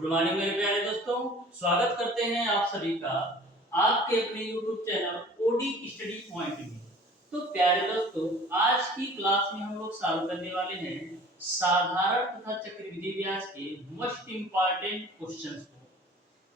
Good morning मेरे प्यारे दोस्तों, स्वागत करते हैं आप सभी का आपके अपने YouTube channel OD Study Point में। तो प्यारे दोस्तों, आज की क्लास में हम लोग सॉल्व करने वाले हैं साधारण तथा चक्रवृद्धि ब्याज के मोस्ट इंपॉर्टेंट क्वेश्चंस को।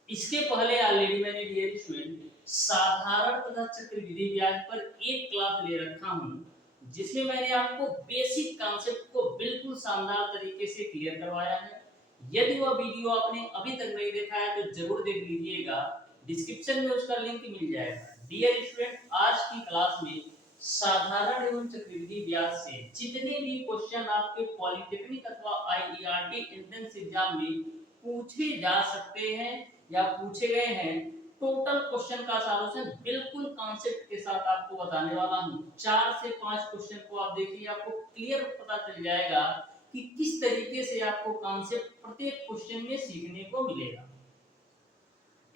इसके पहले ऑलरेडी मैंने डियर स्टूडेंट साधारण तथा चक्रवृद्धि ब्याज पर एक क्लास ले रखा हूं, जिसमें मैंने आपको बेसिक कॉन्सेप्ट को बिल्कुल शानदार तरीके से क्लियर करवाया है। यदि वह वीडियो आपने अभी तक नहीं देखा है तो जरूर देख लीजिएगा, डिस्क्रिप्शन में उसका लिंक मिल जाएगा। डियर स्टूडेंट, आज की क्लास में साधारण एवं चक्रवृद्धि ब्याज से जितने भी क्वेश्चन आपके पॉलिटेक्निक अथवा आईईआरटी एंट्रेंस एग्जाम में पूछे जा सकते हैं या पूछे गए हैं, टोटल क्वेश्चन का सॉल्यूशन बिल्कुल कॉन्सेप्ट के साथ आपको बताने वाला हूं। 4 से 5 क्वेश्चन को आप देखिए, आपको क्लियर पता चल जाएगा कि किस तरीके से आपको कॉन्सेप्ट प्रत्येक क्वेश्चन में सीखने को मिलेगा।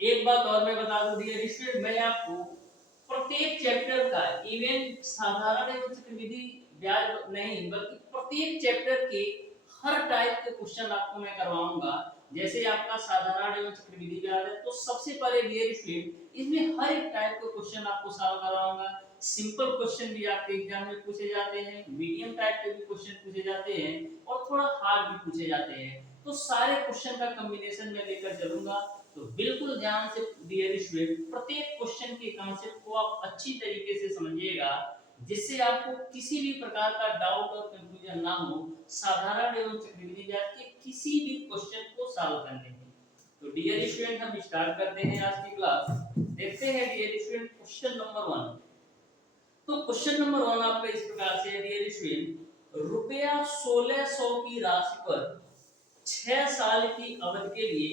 एक बात और मैं बता दूं डियर स्टूडेंट, मैं आपको प्रत्येक चैप्टर का इवन साधारण एवं चक्रवृद्धि ब्याज नहीं बल्कि प्रत्येक चैप्टर के हर टाइप के क्वेश्चन आपको मैं करवाऊंगा। जैसे आपका साधारण एवं चक्रवृद्धि ब्याज है तो सबसे पहले डियर स्टूडेंट इसमें हर एक टाइप के क्वेश्चन आपको सॉल्व करवाऊंगा। सिंपल क्वेश्चन भी आपके एग्जाम में पूछे जाते हैं, मीडियम टाइप के भी क्वेश्चन पूछे जाते हैं और थोड़ा हार्ड भी पूछे जाते हैं। तो सारे क्वेश्चन का कॉम्बिनेशन मैं लेकर चलूंगा। तो बिल्कुल ध्यान से डियर स्टूडेंट प्रत्येक क्वेश्चन के कॉन्सेप्ट को आप अच्छी तरीके से समझिएगा, जिससे आपको किसी भी प्रकार का डाउट और कंफ्यूजन ना हो साधारण एवं चक्रवृद्धि ब्याज के किसी भी क्वेश्चन को सॉल्व करने में। तो डियर स्टूडेंट, हम स्टार्ट करते हैं आज की क्लास। देखते हैं डियर स्टूडेंट क्वेश्चन नंबर 1। तो क्वेश्चन नंबर 1 आपका इस प्रकार से है डियर स्टूडेंट, रुपया 1600 की राशि पर 6 साल की अवधि के लिए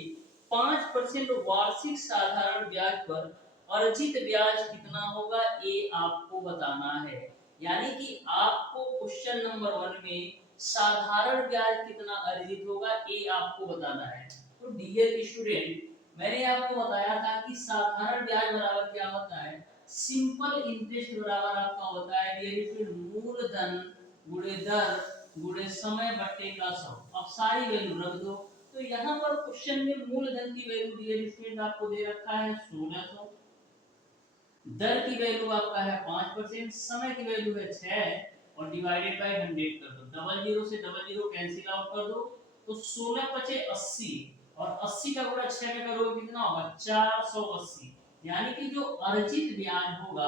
5% वार्षिक साधारण ब्याज पर अर्जित ब्याज कितना होगा, ये आपको बताना है। यानी कि आपको क्वेश्चन नंबर 1 में साधारण ब्याज कितना अर्जित होगा ये आपको बताना है। तो डियर स्टूडेंट, मैंने आपको बताया था कि साधारण ब्याज बराबर क्या होता है, सिंपल इंटरेस्ट बराबर आपका होता है डियर स्टूडेंट मूलधन गुणे दर गुणे समय बट्टे का 100। अब सारी वैल्यू रख दो। तो यहाँ पर क्वेश्चन में मूलधन की वैल्यू डियर स्टूडेंट आपको दे रखा है 1600, दर की वैल्यू आपका है 5%, समय की वैल्यू है 6 और डिवाइडेड बाय 100 कर दो। डबल जीरो से डबल जीरो कैंसिल आउट कर दो तो 16 पचे 80 और 80 का गुणा 6 में करोगे कितना होगा 480। यानी कि जो अर्जित ब्याज होगा,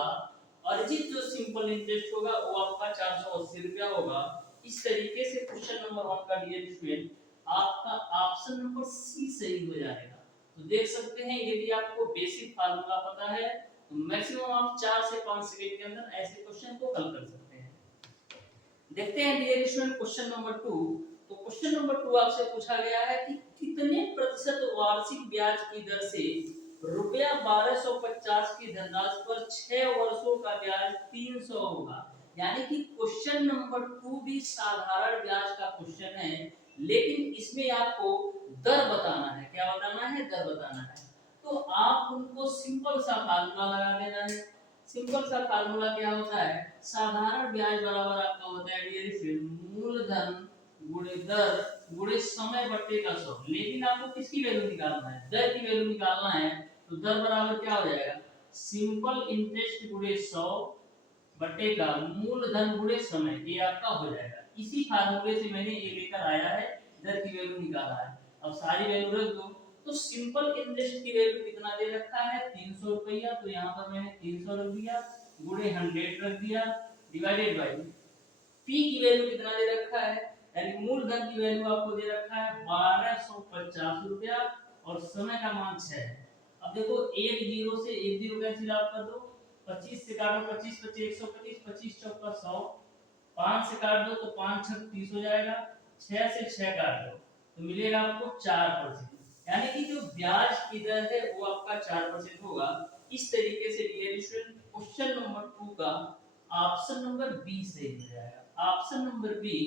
अर्जित जो सिंपल इंटरेस्ट होगा वो आपका 480 रुपया होगा। इस तरीके से क्वेश्चन नंबर 1 का डियर स्टूडेंट आपका ऑप्शन नंबर सी सही हो जाएगा। तो देख सकते हैं यदि आपको बेसिक फार्मूला पता है तो मैक्सिमम आप 4 से 5 सेकंड के अंदर ऐसे क्वेश्चन को हल कर सकते हैं। देखते हैं डियर स्टूडेंट क्वेश्चन नंबर 2। तो क्वेश्चन नंबर 2 आपसे पूछा गया है कि कितने प्रतिशत वार्षिक ब्याज की दर से रुपया 1250 की धनराशि पर 6 वर्षों का ब्याज 300 होगा। यानी कि क्वेश्चन नंबर 2 भी साधारण ब्याज का क्वेश्चन है, लेकिन इसमें आपको दर बताना है। क्या बताना है? दर बताना है। तो आप उनको सिंपल सा फार्मूला लगा देना है। सिंपल सा फार्मूला क्या होता है, साधारण ब्याज बराबर आपका होता है डियर स्टूडेंट मूलधन गुणे दर गुणे समय बट्टे का 100। लेकिन आपको किसकी वैल्यू निकालना है? दर की वैल्यू निकालना है। तो दर बराबर क्या हो जाएगा, सिंपल इंटरेस्ट गुणे 100 बट्टे का मूलधन गुणे समय, ये आपका हो जाएगा। इसी फार्मूले से मैंने ये लेकर आया है, दर की वैल्यू निकाला है। अब सारी वैल्यू रख दो। तो सिंपल इंटरेस्ट की वैल्यू कितना दे रखा है 300 रुपया, तो यहाँ पर मैंने 300 रख दिया, गुणे 100 रख दिया, डिवाइडेड बाय पी की वैल्यू कितना दे रखा है, यानी मूलधन की वैल्यू आपको दे रखा है 1250 रुपया और समय का मान 6 है। अब देखो एक जीरो से एक जीरो कैंसिल आउट कर दो, 25 से काटो 25 25 125, 25 चौका 100, 5 से काट दो तो 5 6 30 हो जाएगा, 6 से 6 काट दो तो मिलेगा आपको 4%। यानी कि जो ब्याज की दर है वो आपका 4% होगा। इस तरीके से डियर स्टूडेंट क्वेश्चन नंबर 2 का ऑप्शन नंबर बी सही हो जाएगा। Option number B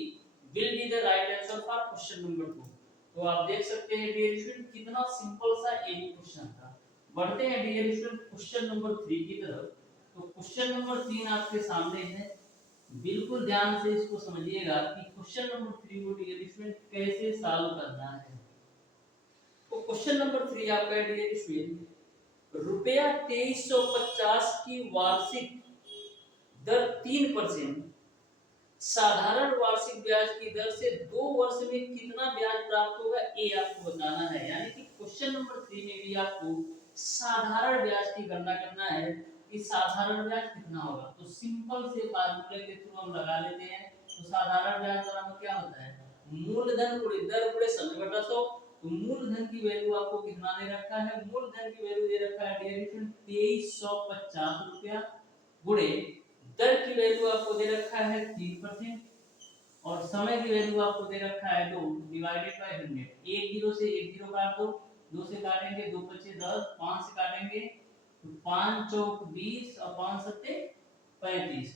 will be the right answer for question number 2। तो आप देख सकते हैं डियर स्टूडेंट कितना सिंपल सा ये क्वेश्चन था। बढ़ते हैं डियर स्टूडेंट क्वेश्चन नंबर 3 की तरफ। तो क्वेश्चन नंबर 3 आपके सामने है, बिल्कुल ध्यान से इसको समझिएगा कि क्वेश्चन नंबर 3 को डियर स्टूडेंट कैसे सॉल्व करना है। तो क्वेश्चन नंबर 3 आपका है डियर स्टूडेंट, रुपया 2350 की वार्षिक दर 3%, साधारण वार्षिक ब्याज की दर से 2 वर्ष में कितना ब्याज प्राप्त होगा, ये आपको बताना है। यानी कि क्वेश्चन नंबर 3 में भी आपको साधारण ब्याज की गणना करना है कि साधारण ब्याज कितना होगा। तो सिंपल से फार्मूले के थ्रू हम लगा लेते हैं। तो साधारण ब्याज बराबर क्या होता है, मूलधन गुणे दर गुणे समय बटा 100। तो मूलधन की वैल्यू आपको कितना दे रखा है, मूलधन की वैल्यू दे रखा है डियर स्टूडेंट 2350 रुपया, गुणे दर की वैल्यू आपको दे रखा है 3% और समय की वैल्यू आपको दे रखा है 2 डिवाइडेड बाय 100। एक जीरो से एक जीरो काट दो, 2 से काटेंगे 2 पच्चे 10, 5 से काटेंगे तो 5 चौक 20 और 5 सत्ते 35।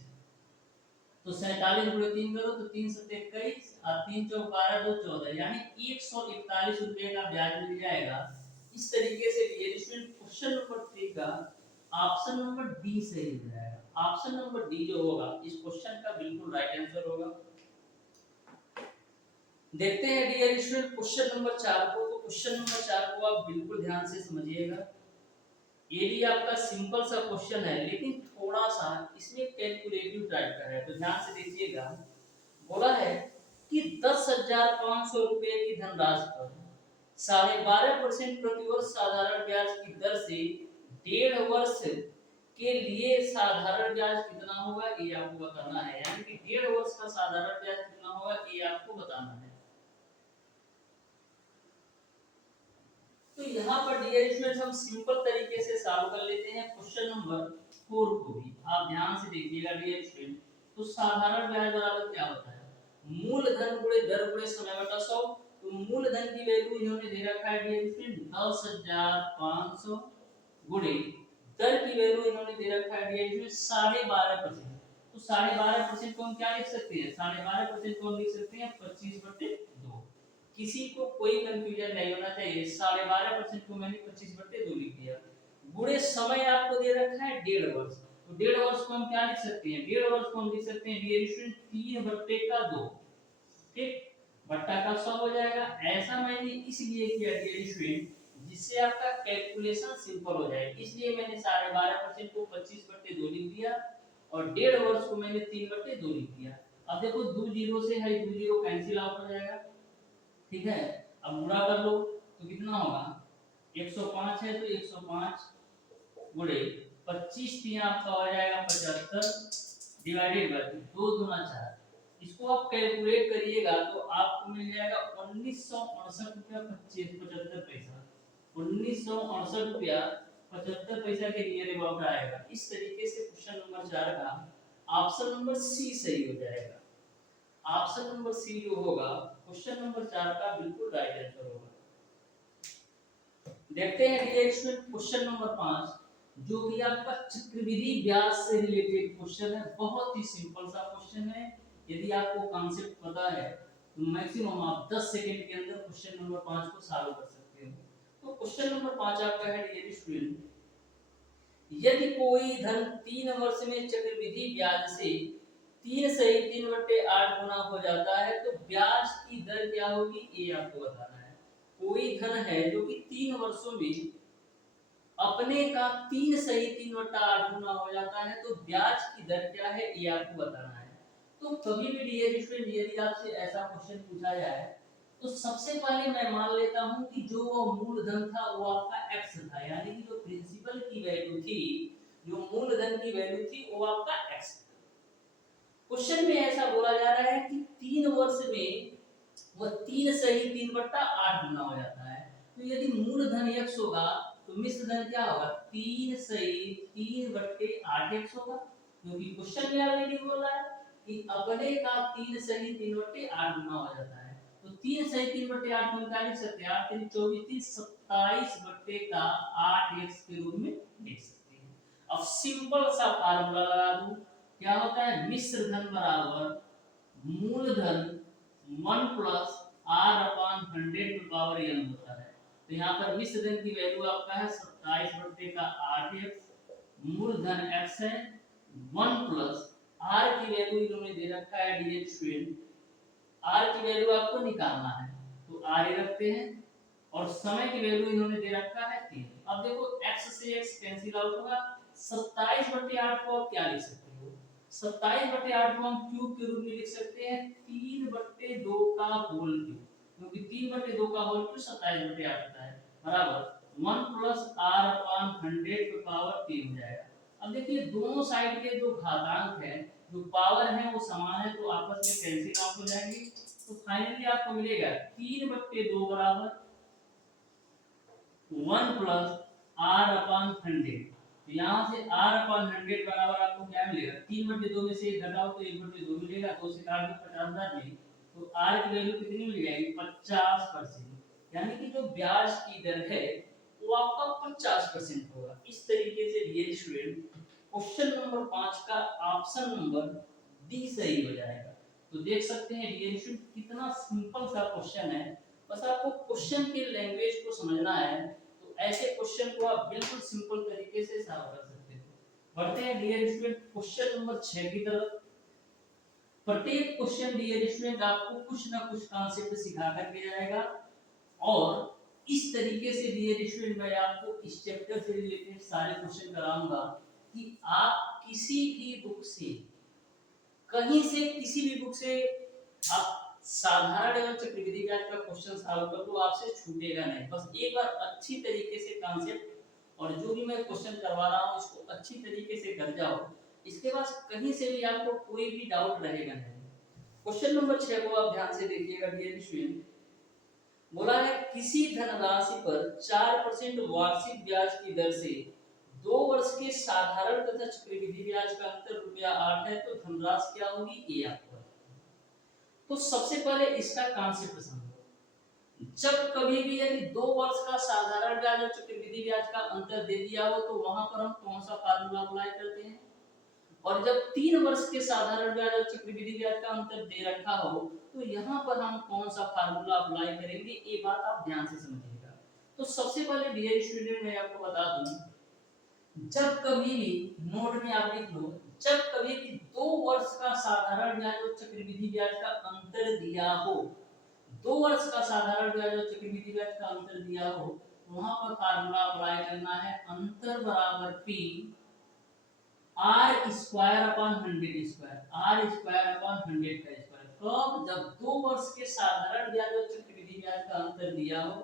तो 47 गुणे 3 करो तो 3 सत्ते 21 और 3 चौक 12 2 14, यानी 141 रुपए का ब्याज मिल जाएगा। इस तरीके से ये क्वेश्चन नंबर 3 का ऑप्शन नंबर डी सही हो जाएगा। ऑप्शन नंबर डी जो होगा इस क्वेश्चन का बिल्कुल राइट आंसर होगा। देखते हैं डियर स्टूडेंट क्वेश्चन नंबर 4 को। तो क्वेश्चन नंबर 4 को आप बिल्कुल ध्यान से समझिएगा। ये भी आपका सिंपल सा क्वेश्चन है लेकिन थोड़ा सा इसमें कैलकुलेटिव टाइप का है, तो ध्यान से देखिएगा। बोला है कि 10,500 रुपए की धनराशि पर 12.5% प्रतिवर्ष साधारण ब्याज की दर से 1.5 वर्ष के लिए साधारण ब्याज कितना होगा, ये आपको बताना है। यानी कि 1.5 वर्ष का साधारण ब्याज कितना होगा, ये आपको बताना है। तो यहाँ पर डियर स्टूडेंट्स हम सिंपल तरीके से सॉल्व कर लेते हैं क्वेश्चन नंबर 4 को भी। आप ध्यान से देखिएगा डियर स्टूडेंट। तो साधारण ब्याज बराबर क्या होता है, मूलधन गुणे दर गुणे समय बटा 100। तो मूलधन की वैल्यू इन्होंने दे रखा है डियर स्टूडेंट 10,500 गुणे दर की वैल्यू इन्होंने दे रखा है डियर स्टूडेंट 12.5%। तो 12.5% को हम क्या लिख सकते हैं, 12.5% को हम लिख सकते हैं 25/2। किसी को कोई कंफ्यूजन नहीं होना चाहिए। 12.5% को मैंने 25/2 लिख दिया। गुणे समय आपको दे रखा है 1.5 वर्ष। तो 1.5 वर्ष को हम क्या लिख सकते हैं, 1.5 वर्ष को हम लिख सकते हैं डियर स्टूडेंट 3/2। ठीक, बट्टा का 100 हो जाएगा। ऐसा मैंने इसलिए किया डियर स्टूडेंट जिससे आपका कैलकुलेशन सिंपल हो जाए, इसलिए मैंने 12.5% को 25/2 लिख दिया और 1.5 वर्ष को मैंने 3/2 लिख दिया। अब देखो 2 जीरो से है 2 जीरो कैंसिल आउट हो जाएगा। ठीक है, अब गुणा कर लो तो कितना होगा, 105 है तो 105 गुणे 25 3 आपका हो जाएगा 75 डिवाइडेड बाय 2 दूना 4। इसको आप कैलकुलेट करिएगा तो आपको मिल जाएगा 1968 रुपया 75 पैसा। 1968 रुपया 75 पैसा के नियर अबाउट आएगा। इस तरीके से क्वेश्चन नंबर 4 का ऑप्शन नंबर सी सही हो जाएगा। ऑप्शन नंबर सी जो होगा क्वेश्चन नंबर 4 का बिल्कुल राइट आंसर होगा। देखते हैं डियर स्टूडेंट क्वेश्चन नंबर 5 जो कि आपका चक्रवृद्धि ब्याज से रिलेटेड क्वेश्चन है। बहुत ही सिंपल सा क्वेश्चन है। यदि आपको कॉन्सेप्ट पता है तो मैक्सिमम आप 10 सेकंड के अंदर क्वेश्चन नंबर 5 को सॉल्व कर सकते हो। तो क्वेश्चन नंबर 5 आपका है डियर स्टूडेंट, यदि कोई धन 3 वर्ष में चक्रवृद्धि ब्याज से 3 सही 3/8 गुना हो जाता है तो ब्याज की दर क्या होगी, ये आपको बताना है। कोई धन है जो कि 3 वर्षों में अपने का 3 सही 3/8 गुना हो जाता है तो ब्याज की दर क्या है, ये आपको बताना है। तो कभी भी डियर स्टूडेंट यदि आपसे ऐसा क्वेश्चन पूछा जाए तो सबसे पहले मैं मान लेता हूं कि जो वो मूलधन था वो आपका x था, यानी कि जो प्रिंसिपल की वैल्यू थी, जो मूलधन की वैल्यू थी वो आपका x। क्वेश्चन में ऐसा बोला जा रहा है कि 3 वर्ष में वो 3 सही 3/8 गुना हो जाता है। तो यदि मूलधन x होगा तो मिश्र धन क्या होगा, 3 सही 3/8 x होगा, क्योंकि क्वेश्चन में ऑलरेडी बोला है कि अपने का 3 सही 3/8 गुना हो जाता है। तो 3 सही 3/8 को निकाल सकते हैं, 8 3 24 27/8x के रूप में लिख सकते हैं। अब सिंपल सा फार्मूला लगा दूं, क्या होता है, मिश्र धन बराबर मूलधन 1 प्लस r/100 होता है। तो यहाँ पर मिश्र धन की वैल्यू आपका है 27/8x, मूलधन x है 1 प्लस r की वैल्यू इन्होंने दे रखा है डियर स्टूडेंट, r की वैल्यू आपको निकालना है तो r रखते हैं और समय की वैल्यू इन्होंने दे रखा है 3। अब देखो x से x कैंसिल आउट होगा, 27/8 को आप क्या लिख सकते हो, 27/8 को हम क्यूब के रूप में लिख सकते हैं 3/2 का होल क्यूब, क्योंकि 3/2 का होल क्यूब 27/8 होता है, बराबर 1 + r/100 का पावर 3 हो जाएगा। अब देखिए दोनों साइड के जो घातांक है, जो पावर है वो समान है, तो आपस में कैंसिल आउट हो जाएंगे। तो फाइनली आपको मिलेगा 3/2 बराबर 1 + r/100। तो यहाँ से r/100 बराबर आपको क्या मिलेगा, 3/2 में से 1 घटाओ तो 1/2 मिलेगा, 2 से काट दो 50,000 में, तो r की वैल्यू कितनी मिल जाएगी 50%। यानी कि जो ब्याज की दर है वो आपका 50% होगा। इस तरीके से डियर स्टूडेंट क्वेश्चन नंबर 5 का ऑप्शन नंबर डी सही हो जाएगा। तो देख सकते हैं डियर स्टूडेंट कितना सिंपल सा क्वेश्चन है, बस आपको क्वेश्चन के लैंग्वेज को समझना है, तो ऐसे क्वेश्चन को आप बिल्कुल सिंपल तरीके से सॉल्व कर सकते हो। बढ़ते हैं डियर स्टूडेंट क्वेश्चन नंबर 6 की तरफ। प्रत्येक क्वेश्चन डियर स्टूडेंट आपको कुछ ना कुछ कॉन्सेप्ट सिखा करके जाएगा, और इस तरीके से डियर स्टूडेंट मैं आपको इस चैप्टर से रिलेटेड सारे क्वेश्चन कराऊंगा कि आप किसी भी बुक से, कहीं से, किसी भी बुक से आप साधारण एवं चक्रवृद्धि ब्याज का क्वेश्चन सॉल्व कर दो, आपसे छूटेगा नहीं। बस एक बार अच्छी तरीके से कॉन्सेप्ट और जो भी मैं क्वेश्चन करवा रहा हूँ इसको अच्छी तरीके से कर जाओ, इसके बाद कहीं से भी आपको कोई भी डाउट रहेगा नहीं। क्वेश्चन नंबर 6 को आप ध्यान से देखिएगा डियर स्टूडेंट। बोला है किसी धनराशि पर 4% वार्षिक ब्याज की दर से 2 वर्ष के साधारण तथा चक्रवृद्धि ब्याज का अंतर ₹8 है, तो धनराशि क्या होगी ये आपको। तो सबसे पहले इसका कॉन्सेप्ट समझो। जब कभी भी यदि 2 वर्ष का साधारण ब्याज और चक्रवृद्धि ब्याज का अंतर दे दिया हो, तो वहां पर हम कौन सा फार्मूला अप्लाई करते हैं, और जब 3 वर्ष के साधारण ब्याज और चक्रवृद्धि ब्याज का अंतर दे रखा हो, तो यहाँ पर हम कौन सा फार्मूला अप्लाई करेंगे, ये बात आप ध्यान से समझिएगा। तो सबसे पहले डियर स्टूडेंट मैं आपको बता दूं, जब कभी भी नोट में आप लिख लो, जब कभी भी 2 वर्ष का साधारण ब्याज और चक्रवृद्धि ब्याज का अंतर दिया हो, 2 वर्ष का साधारण ब्याज और चक्रवृद्धि ब्याज का अंतर दिया हो, वहां पर फार्मूला अप्लाई करना है अंतर बराबर p r square upon 100 square, r square upon 100 का स्क्वायर। कब, जब 2 वर्ष के साधारण ब्याज और चक्रवृद्धि ब्याज का अंतर दिया हो,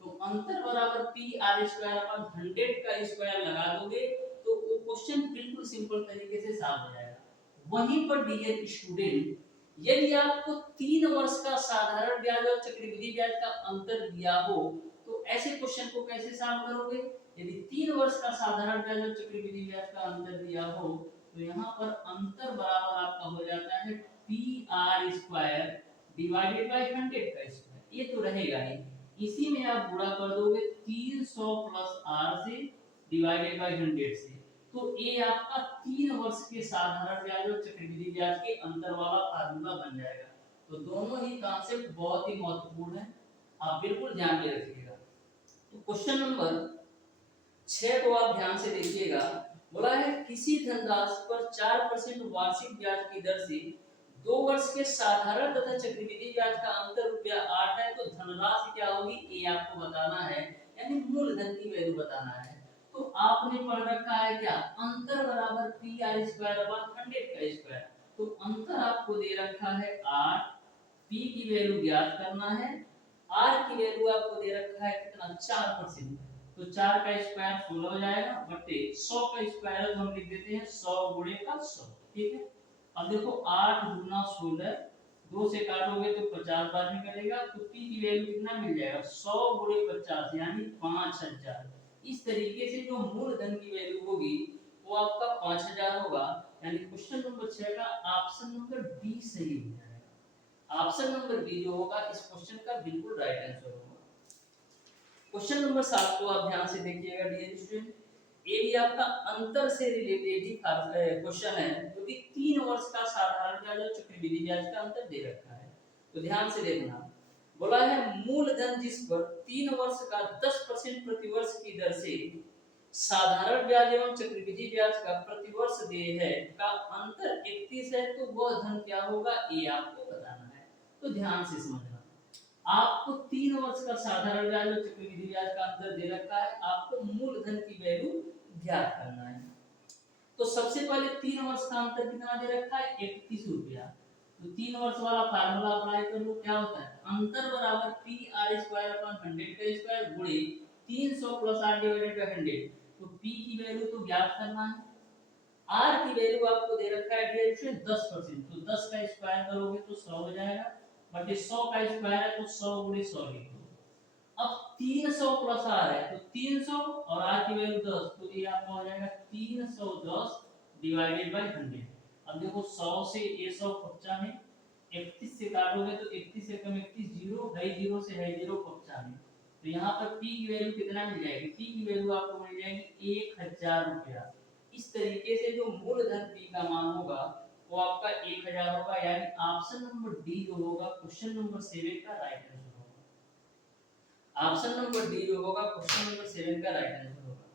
तो अंतर बराबर p r स्क्वायर अपॉन 100 का स्क्वायर लगा दोगे, तो वो क्वेश्चन बिल्कुल सिंपल तरीके से सॉल्व हो जाएगा। वहीं पर डियर स्टूडेंट, यदि आपको 3 वर्ष का साधारण ब्याज और चक्रवृद्धि ब्याज का अंतर दिया हो, तो ऐसे क्वेश्चन को कैसे सॉल्व करोगे। यदि 3 वर्ष का साधारण ब्याज और चक्रवृद्धि ब्याज का अंतर दिया हो, तो यहाँ पर अंतर बराबर आपका हो जाता है P R square divided by 100 का स्क्वायर। ये तो रहेगा ही, इसी में आप गुणा कर दोगे 300 प्लस आर से डिवाइडेड बाय 100 से, तो ये आपका 3 वर्ष के साधारण ब्याज और चक्रवृद्धि ब्याज के अंतर वाला फार्मूला बन जाएगा। तो दोनों ही कॉन्सेप्ट बहुत ही महत्वपूर्ण है, आप बिल्कुल ध्यान में रखिएगा। तो क्वेश्चन नंबर 6 को आप ध्यान से देखिएगा। बोला है किसी धनराशि पर 4% वार्षिक ब्याज की दर से 2 वर्ष के साधारण तथा चक्रवृद्धि ब्याज का अंतर ₹8 है, तो धनराशि क्या होगी ये आपको बताना है, यानी मूलधन की वैल्यू बताना है। तो आपने पढ़ रखा है क्या, अंतर बराबर पी आर स्क्वायर अपॉन 100 का स्क्वायर। तो अंतर आपको दे रखा है 8, पी की वैल्यू ज्ञात करना है, आर की वैल्यू आपको दे रखा है कितना 4%, तो 4 का स्क्वायर 16 हो जाएगा, बटे 100 का स्क्वायर हम लिख देते हैं 100 गुणे का 100। ठीक है, अब देखो 8 गुना 16, 2 से काटोगे तो 50 बार निकलेगा, तो p की वैल्यू कितना मिल जाएगा 100 गुणे 50 यानी 5000। इस तरीके से जो मूलधन की वैल्यू होगी वो आपका 5000 होगा, यानी क्वेश्चन नंबर 6 का ऑप्शन नंबर बी सही हो जाएगा। ऑप्शन नंबर बी जो होगा इस क्वेश्चन का बिल्कुल राइट आंसर होगा। क्वेश्चन नंबर 7 को आप ध्यान से देखिएगा डियर स्टूडेंट। ये भी आपका अंतर से रिलेटेड ही क्वेश्चन है, क्योंकि 3 वर्ष का साधारण ब्याज और चक्रवृद्धि ब्याज का अंतर दे रखा है, तो ध्यान से देखना। बोला है मूलधन जिस पर 3 वर्ष का 10% प्रतिवर्ष की दर से साधारण ब्याज एवं चक्रवृद्धि ब्याज का प्रतिवर्ष देय है का अंतर 31 है, तो वह धन क्या होगा ये आपको बताना है। तो ध्यान से समझना। आपको 3 वर्ष का साधारण ब्याज और चक्रवृद्धि ब्याज का अंतर दे रखा है, आपको मूलधन की वैल्यू ज्ञात करना है। तो सबसे पहले 3 वर्ष का अंतर कितना दे रखा है, 31 रुपया। तो 3 वर्ष वाला फार्मूला अप्लाई कर लो, क्या होता है, अंतर बराबर पी आर स्क्वायर अपॉन 100 का स्क्वायर गुणे 300 प्लस आर डिवाइडेड बाय 100। तो पी की वैल्यू तो ज्ञात करना है, आर की वैल्यू आपको दे रखा है डियर स्टूडेंट 10%। तो 10 का स्क्वायर करोगे तो 100 हो जाएगा, बटे 100 का स्क्वायर है तो 100 गुणे 100 लिख दो। अब 300 प्लस आर है तो 300 और आर की वैल्यू 10, तो ये आपका हो जाएगा 310 डिवाइडेड बाय 100। अब देखो 100 से ये 100 कच्चा में, 31 से काटोगे तो 31 से कम 31 जीरो है, जीरो से है जीरो कच्चा में। तो यहाँ पर p की वैल्यू कितना मिल जाएगी, p की वैल्यू आपको मिल जाएगी 1000 रुपया। इस तरीके से जो मूलधन p का मान होगा वो आपका 1000 होगा, यानी ऑप्शन नंबर डी जो होगा क्वेश्चन नंबर 7 का राइट आंसर होगा। ऑप्शन नंबर डी जो होगा क्वेश्चन नंबर 7 का राइट आंसर होगा।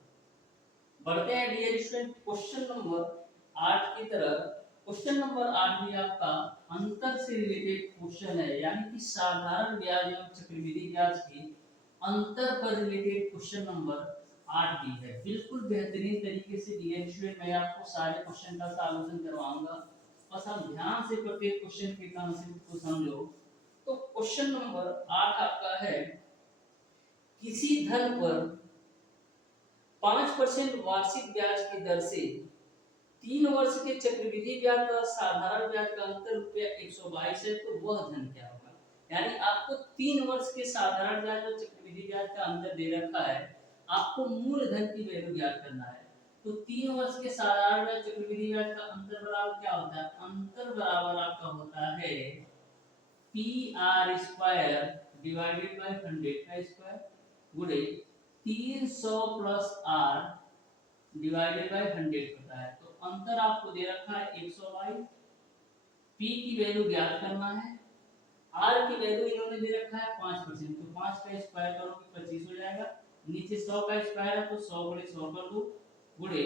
बढ़ते हैं डियर स्टूडेंट क्वेश्चन नंबर 8 की तरफ। क्वेश्चन नंबर 8 भी आपका अंतर से रिलेटेड क्वेश्चन है, यानी कि साधारण ब्याज एवं चक्रवृद्धि ब्याज के अंतर पर रिलेटेड क्वेश्चन नंबर 8 भी है। बिल्कुल बेहतरीन तरीके से डियर स्टूडेंट मैं आपको सारे क्वेश्चन का सॉल्यूशन करवाऊंगा, बस आप ध्यान से प्रत्येक क्वेश्चन के कॉन्सेप्ट को समझो। तो क्वेश्चन नंबर 8 आपका है, किसी धन पर 5% वार्षिक ब्याज की दर से 3 वर्ष के चक्रवृद्धि ब्याज का साधारण ब्याज का अंतर रुपया 122 है, तो वह धन क्या होगा। यानी आपको 3 वर्ष के साधारण ब्याज और चक्रवृद्धि ब्याज का अंतर दे रखा है, आपको मूलधन की वैल्यू ज्ञात करना है। तो 3 वर्ष के साधारण ब्याज चक्रवृद्धि ब्याज का अंतर बराबर क्या होता है, अंतर बराबर आपका होता है P R square divided by 100 का स्क्वायर गुणे 300 प्लस आर डिवाइडेड बाय 100 होता है। तो अंतर आपको दे रखा है 122, पी की वैल्यू ज्ञात करना है, आर की वैल्यू इन्होंने दे रखा है 5%। तो 5 का स्क्वायर करोगे 25 हो जाएगा, नीचे 100 का स्क्वायर है तो 100 गुणे 100 कर दो, गुणे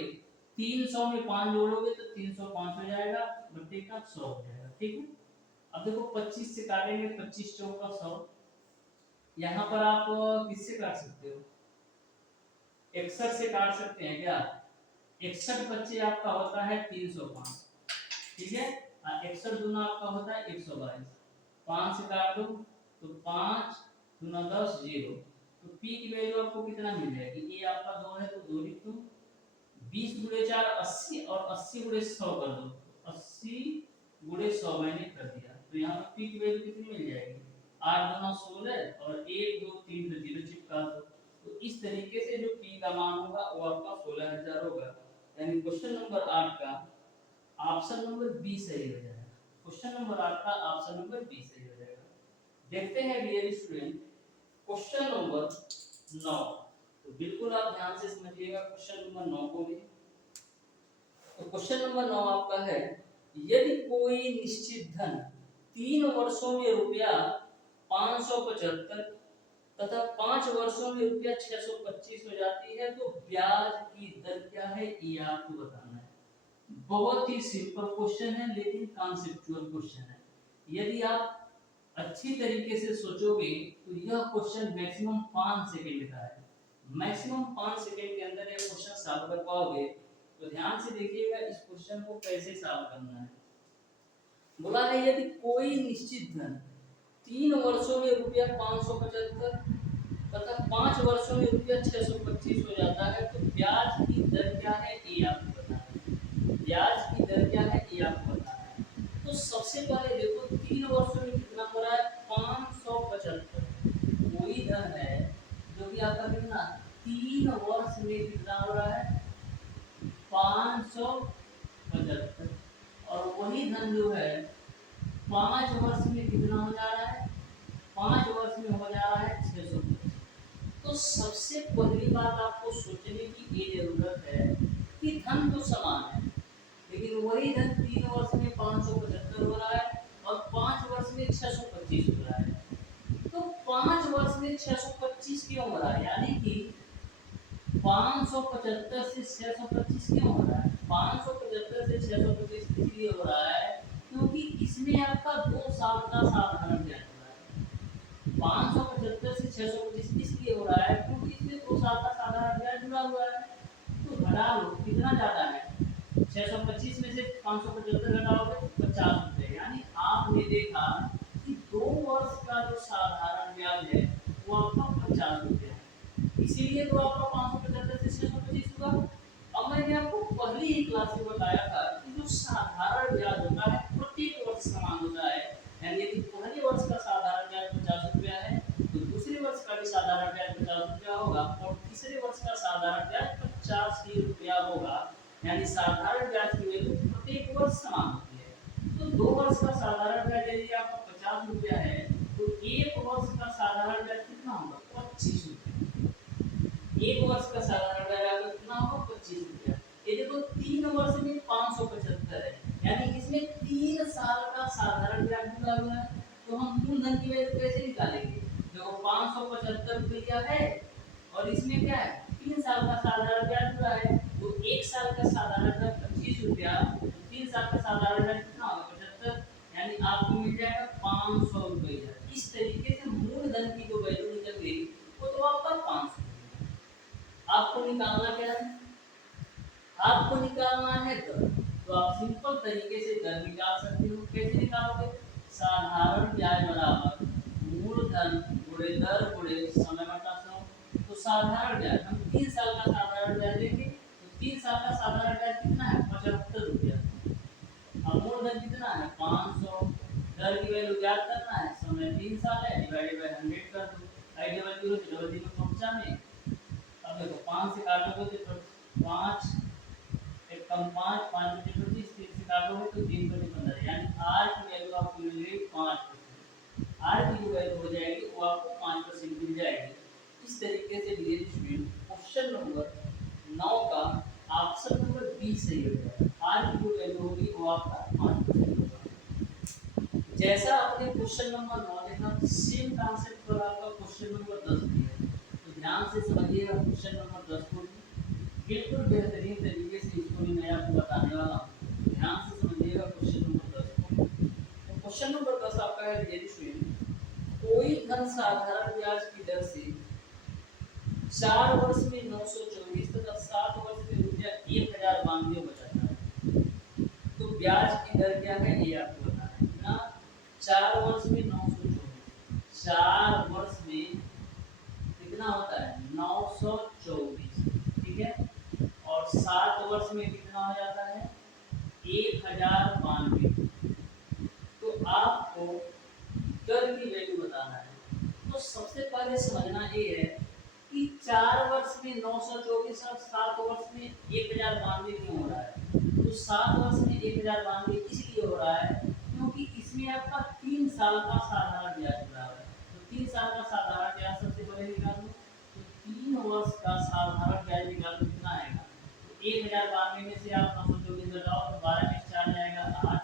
300 में 5 जोड़ोगे तो 305 हो जाएगा, बट्टे का 100 हो जाएगा। ठीक है, अब देखो 25 से काटेंगे, 25 चौका 100। यहाँ पर आप किससे काट सकते हो, 61 से काट सकते हैं क्या, 61 बच्चे आपका होता है 305। ठीक है, 61 दूना आपका होता है 122, 5 से काट दो तो 5 दूना 10 0। तो p की वैल्यू आपको कितना मिल जाएगी, ये आपका 2 है तो 2 लिख दो, 20 गुणे 4 80 और 80 गुणे 100 कर दो, 80 गुणे 100 मैंने कर दिया। तो यहाँ पर p की वैल्यू कितनी मिल जाएगी, 8 दूना 16 और 1 2 3 तो 0 चिपका दो। तो इस तरीके से जो p का मान होगा वो आपका 16000 होगा, यानी क्वेश्चन नंबर 8 का ऑप्शन नंबर बी सही हो जाएगा। क्वेश्चन नंबर 8 का ऑप्शन नंबर बी सही हो जाएगा। देखते हैं डियर स्टूडेंट क्वेश्चन नंबर 9। तो बिल्कुल आप ध्यान से समझिएगा क्वेश्चन नंबर 9 को भी। तो क्वेश्चन नंबर 9 आपका है, यदि कोई निश्चित धन 3 वर्षों में रुपया 575 तथा 5 वर्षों में रुपया 625 हो जाती है, तो ब्याज की दर क्या है, ये आपको बताना है। बहुत ही सिंपल क्वेश्चन है लेकिन कॉन्सेप्चुअल क्वेश्चन है। यदि आप अच्छी तरीके से सोचोगे तो यह क्वेश्चन मैक्सिमम 5 सेकंड का है, मैक्सिमम 5 सेकंड के अंदर यह क्वेश्चन सॉल्व कर पाओगे। तो ध्यान से देखिएगा इस क्वेश्चन को कैसे सॉल्व करना है। बोला है यदि कोई निश्चित धन 3 वर्षों में रुपया 575 तथा 5 वर्षों में रुपया 625 हो जाता है, तो ब्याज की दर क्या है ये आपको बताना है। ब्याज की दर क्या है ये आपको बताना है। तो सबसे पहले देखो 3 वर्षों में कितना हो रहा है, 575 वही धन है जो कि आपका कितना 3 वर्ष में कितना हो रहा है 575, और वही धन जो है 5 वर्ष में कितना हो जा रहा है, 5 वर्ष में हो जा रहा है 625। तो सबसे पहली बात आपको सोचने की ये जरूरत है कि धन तो समान है, लेकिन वही धन 3 वर्ष में 575 हो रहा है और 5 वर्ष में 625 हो रहा है। तो 5 वर्ष में 625 क्यों हो रहा है, यानी कि 575 से 625 क्यों हो रहा है, 575 से 625 इसलिए हो रहा है क्योंकि इसमें आपका 2 साल का साधारण ब्याज हो रहा है। 575 से 625 इसलिए हो रहा है क्योंकि इसमें 2 साल का साधारण ब्याज जुड़ा हुआ है। तो घटा लो कितना ज्यादा है, 625 में से 575 घटाओगे तो 50 रुपए, यानी आपने देखा कि 2 वर्ष का जो साधारण ब्याज है वो आपका 50 रुपए है, इसीलिए तो आपका 575 से 625 हुआ। अब मैंने आपको पहली ही क्लास में बताया था कि जो साधारण ब्याज होता है प्रत्येक वर्ष समान होता है, यानी यदि पहले वर्ष का साधारण ब्याज 50 रुपया है तो दूसरे वर्ष का भी साधारण ब्याज 50 रुपया होगा और तीसरे वर्ष का साधारण ब्याज 50 ही रुपया होगा, यानी साधारण ब्याज की वैल्यू प्रत्येक वर्ष समान होती है। तो 2 वर्ष का साधारण ब्याज यदि आपका 50 रुपया है तो एक वर्ष का साधारण ब्याज कितना होगा, 25 रुपया। एक वर्ष का साधारण ब्याज आपका कितना होगा, 25 रुपया। ये देखो 3 वर्ष में 575 है, यानी इसमें 3 साल का साधारण ब्याज जुड़ा हुआ है। तो हम मूलधन की वैल्यू कैसे निकालेंगे, देखो 575 रुपया है और इसमें क्या है, 3 साल का साधारण ब्याज जुड़ा है, तो 1 साल का साधारण ब्याज 25 रुपया, तो 3 साल का साधारण ब्याज कितना होगा, 75, यानी आपको मिल जाएगा 500 रुपया। इस तरीके से मूलधन की जो वैल्यू निकल गई वो तो आपका 500। आपको निकालना क्या है, आपको निकालना है दर, तो आप सिंपल तरीके से दर निकाल सकते हो। कैसे निकालोगे, साधारण ब्याज बराबर मूलधन गुणे दर गुणे समय बटा 100। तो साधारण ब्याज हम 3 साल का साधारण ब्याज लेंगे, तो 3 साल का साधारण ब्याज कितना है, 75 रुपया। अब मूलधन कितना है, 500, दर की वैल्यू ज्ञात करना है, समय 3 साल है, डिवाइडेड बाय 100 कर दो, आई डबल जीरो से डबल जीरो 95। अब देखो 5 से काटोगे तो 5 एक कम 5 5 बटे 25, 3 से काटोगे तो 3 बटे 15, यानी r की वैल्यू आपको मिल गई 5%। r की जो वैल्यू हो जाएगी वो आपको 5% मिल जाएगी। इस तरीके से डियर स्टूडेंट क्वेश्चन नंबर 9 का ऑप्शन नंबर बी सही हो जाएगा। r की जो वैल्यू होगी वो आपका 5% होगा। जैसा आपने क्वेश्चन नंबर 9 देखा, सेम कॉन्सेप्ट पर आपका क्वेश्चन नंबर 10 भी है, तो ध्यान से समझिएगा क्वेश्चन नंबर 10 को बिल्कुल बेहतरीन तरीके से इसको भी मैं आपको बताने वाला हूँ। ध्यान से समझिएगा क्वेश्चन नंबर 10 को। तो क्वेश्चन नंबर 10 आपका है डियर स्टूडेंट, कोई धन साधारण ब्याज की दर से 4 वर्ष में 924 तथा 7 वर्ष में रुपया 1092 बचाता है। तो ब्याज की दर क्या है ये आपको बताना है। कितना, 4 वर्ष में 924, 4 वर्ष में कितना होता है 924, ठीक है, और 7 वर्ष में कितना हो जाता है 1092। तो आपको दर की वैल्यू बताना है। तो सबसे पहले समझना ये है कि 4 वर्ष में 924 और 7 वर्ष में 1092 क्यों हो रहा है। तो 7 वर्ष में 1092 इसलिए हो रहा है क्योंकि इसमें आपका 3 साल का साधारण ब्याज जुड़ा हुआ है। तो 3 साल का साधारण ब्याज सबसे पहले निकालो, तो 3 वर्ष का साधारण ब्याज निकालो, कितना आएगा, 1092 में से आप 924 घटाओ तो 12 में से 4 जाएगा 8,